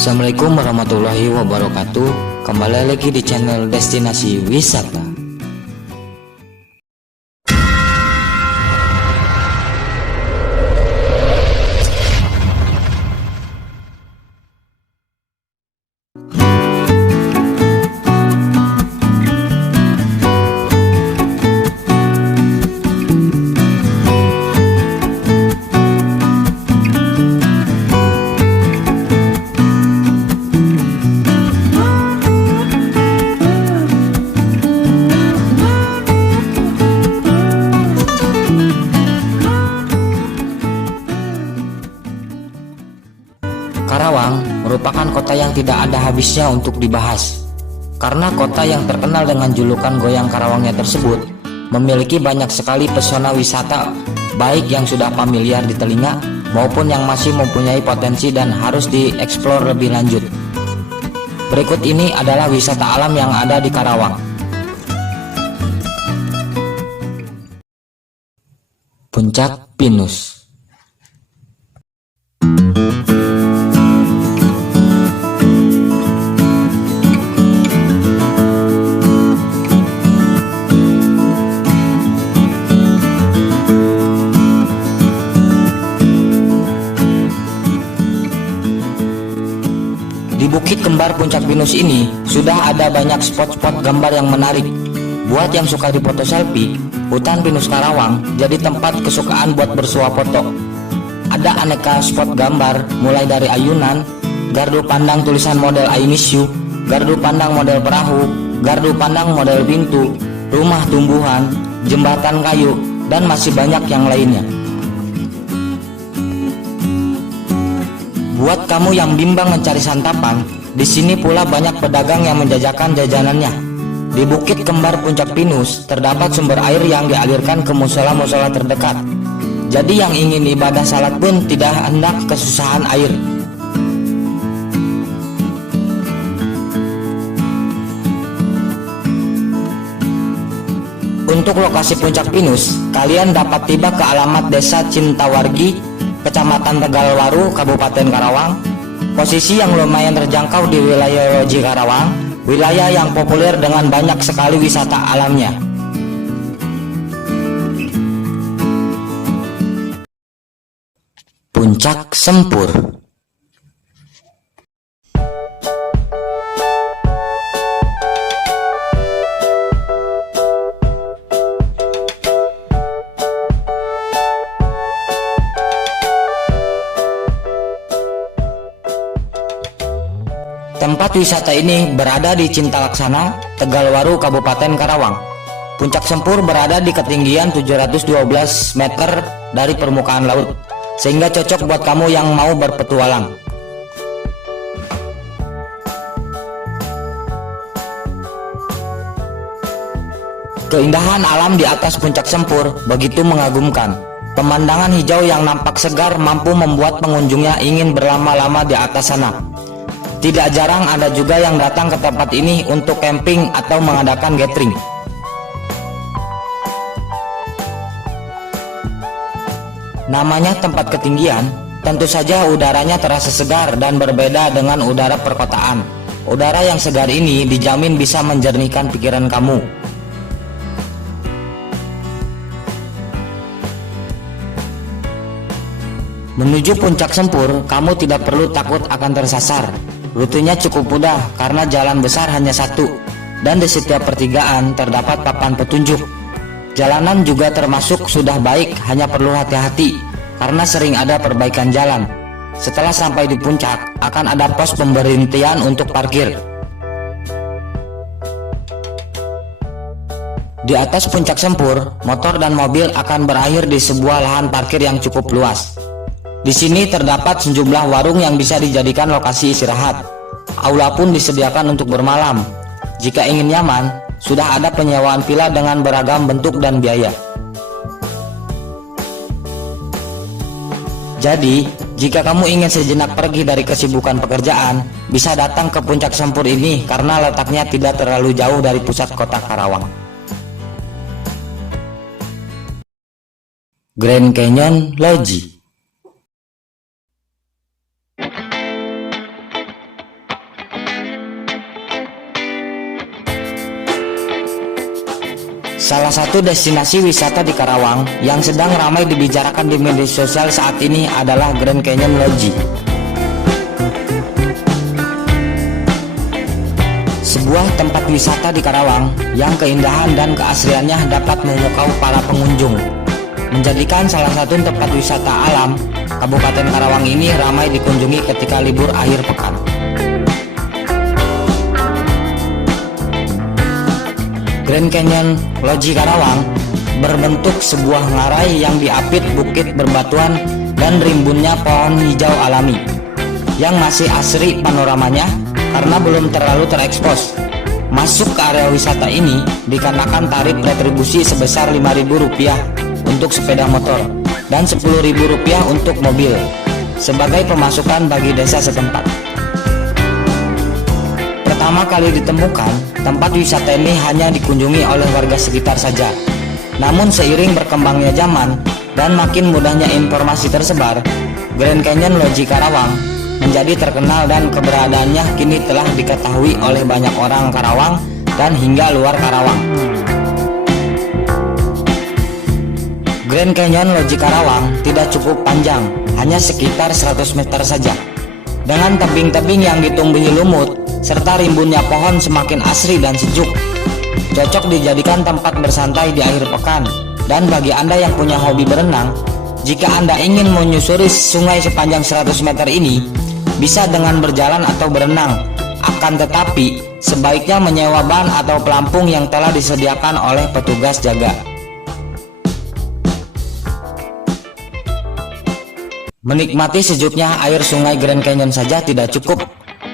Assalamualaikum warahmatullahi wabarakatuh. Kembali lagi di channel Destinasi Wisata. Karawang merupakan kota yang tidak ada habisnya untuk dibahas. Karena kota yang terkenal dengan julukan Goyang Karawangnya tersebut memiliki banyak sekali pesona wisata, baik yang sudah familiar di telinga maupun yang masih mempunyai potensi dan harus dieksplor lebih lanjut. Berikut ini adalah wisata alam yang ada di Karawang. Puncak Pinus. Di Bukit Kembar Puncak Pinus ini sudah ada banyak spot-spot gambar yang menarik. Buat yang suka di foto selfie, hutan pinus Karawang jadi tempat kesukaan buat bersuah foto. Ada aneka spot gambar mulai dari ayunan, gardu pandang tulisan model I miss you, gardu pandang model perahu, gardu pandang model pintu, rumah tumbuhan, jembatan kayu, dan masih banyak yang lainnya. Buat kamu yang bimbang mencari santapan, di sini pula banyak pedagang yang menjajakan jajanannya. Di Bukit Kembar Puncak Pinus terdapat sumber air yang dialirkan ke musola-musola terdekat. Jadi yang ingin ibadah salat pun tidak hendak kesusahan air. Untuk lokasi Puncak Pinus, kalian dapat tiba ke alamat Desa Cintawargi, Kecamatan Tegalwaru, Kabupaten Karawang. Posisi yang lumayan terjangkau di wilayah Loji Karawang, wilayah yang populer dengan banyak sekali wisata alamnya. Puncak Sempur. Tempat wisata ini berada di Cintalaksana, Tegalwaru, Kabupaten Karawang. Puncak Sempur berada di ketinggian 712 meter dari permukaan laut, sehingga cocok buat kamu yang mau berpetualang. Keindahan alam di atas Puncak Sempur begitu mengagumkan. Pemandangan hijau yang nampak segar mampu membuat pengunjungnya ingin berlama-lama di atas sana. Tidak jarang ada juga yang datang ke tempat ini untuk camping atau mengadakan gathering. Namanya tempat ketinggian, tentu saja udaranya terasa segar dan berbeda dengan udara perkotaan. Udara yang segar ini dijamin bisa menjernihkan pikiran kamu. Menuju Puncak Sempur, kamu tidak perlu takut akan tersasar. Rutenya cukup mudah karena jalan besar hanya satu, dan di setiap pertigaan terdapat papan petunjuk. Jalanan juga termasuk sudah baik, hanya perlu hati-hati karena sering ada perbaikan jalan. Setelah sampai di puncak, akan ada pos pemberhentian untuk parkir. Di atas Puncak Sempur, motor dan mobil akan berakhir di sebuah lahan parkir yang cukup luas. Di sini terdapat sejumlah warung yang bisa dijadikan lokasi istirahat. Aula pun disediakan untuk bermalam. Jika ingin nyaman, sudah ada penyewaan villa dengan beragam bentuk dan biaya. Jadi, jika kamu ingin sejenak pergi dari kesibukan pekerjaan, bisa datang ke Puncak Sempur ini karena letaknya tidak terlalu jauh dari pusat kota Karawang. Grand Canyon Lodge. Salah satu destinasi wisata di Karawang yang sedang ramai dibicarakan di media sosial saat ini adalah Grand Canyon Lodge. Sebuah tempat wisata di Karawang yang keindahan dan keasriannya dapat memukau para pengunjung, menjadikan salah satu tempat wisata alam Kabupaten Karawang ini ramai dikunjungi ketika libur akhir pekan. Grand Canyon Lodge Karawang berbentuk sebuah ngarai yang diapit bukit berbatuan dan rimbunnya pohon hijau alami yang masih asri panoramanya karena belum terlalu terekspos. Masuk ke area wisata ini dikenakan tarif retribusi sebesar Rp5.000 untuk sepeda motor dan Rp10.000 untuk mobil sebagai pemasukan bagi desa setempat. Pertama kali ditemukan, tempat wisata ini hanya dikunjungi oleh warga sekitar saja. Namun seiring berkembangnya zaman dan makin mudahnya informasi tersebar, Grand Canyon Lodge Karawang menjadi terkenal dan keberadaannya kini telah diketahui oleh banyak orang Karawang dan hingga luar Karawang. Grand Canyon Lodge Karawang tidak cukup panjang, hanya sekitar 100 meter saja. Dengan tebing-tebing yang ditumbuhi lumut serta rimbunnya pohon semakin asri dan sejuk, cocok dijadikan tempat bersantai di akhir pekan. Dan bagi Anda yang punya hobi berenang, jika Anda ingin menyusuri sungai sepanjang 100 meter ini, bisa dengan berjalan atau berenang. Akan tetapi, sebaiknya menyewa ban atau pelampung yang telah disediakan oleh petugas jaga. Menikmati sejuknya air sungai Grand Canyon saja tidak cukup.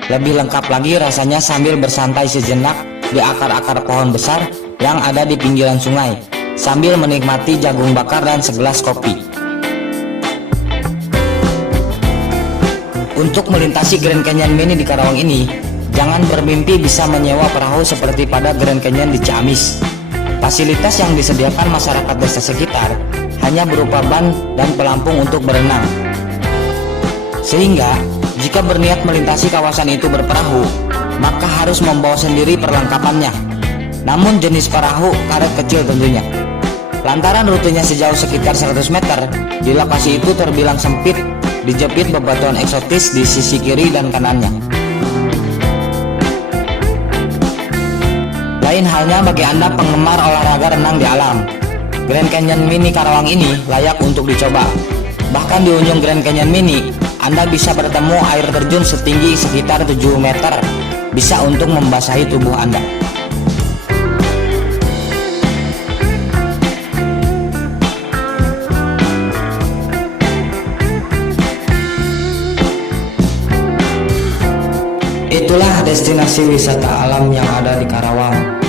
Lebih lengkap lagi rasanya sambil bersantai sejenak di akar-akar pohon besar yang ada di pinggiran sungai, sambil menikmati jagung bakar dan segelas kopi. Untuk melintasi Grand Canyon Mini di Karawang ini, jangan bermimpi bisa menyewa perahu seperti pada Grand Canyon di Ciamis. Fasilitas yang disediakan masyarakat desa sekitar hanya berupa ban dan pelampung untuk berenang. Sehingga jika berniat melintasi kawasan itu berperahu, maka harus membawa sendiri perlengkapannya. Namun jenis perahu karet kecil tentunya. Lantaran rutenya sejauh sekitar 100 meter, di lokasi itu terbilang sempit, dijepit bebatuan eksotis di sisi kiri dan kanannya. Lain halnya bagi Anda penggemar olahraga renang di alam, Grand Canyon Mini Karawang ini layak untuk dicoba. Bahkan di ujung Grand Canyon Mini, Anda bisa bertemu air terjun setinggi sekitar 7 meter, bisa untuk membasahi tubuh Anda. Itulah destinasi wisata alam yang ada di Karawang.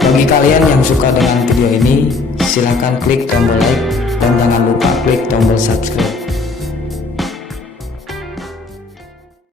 Bagi kalian yang suka dengan video ini, silahkan klik tombol like dan jangan lupa klik tombol subscribe.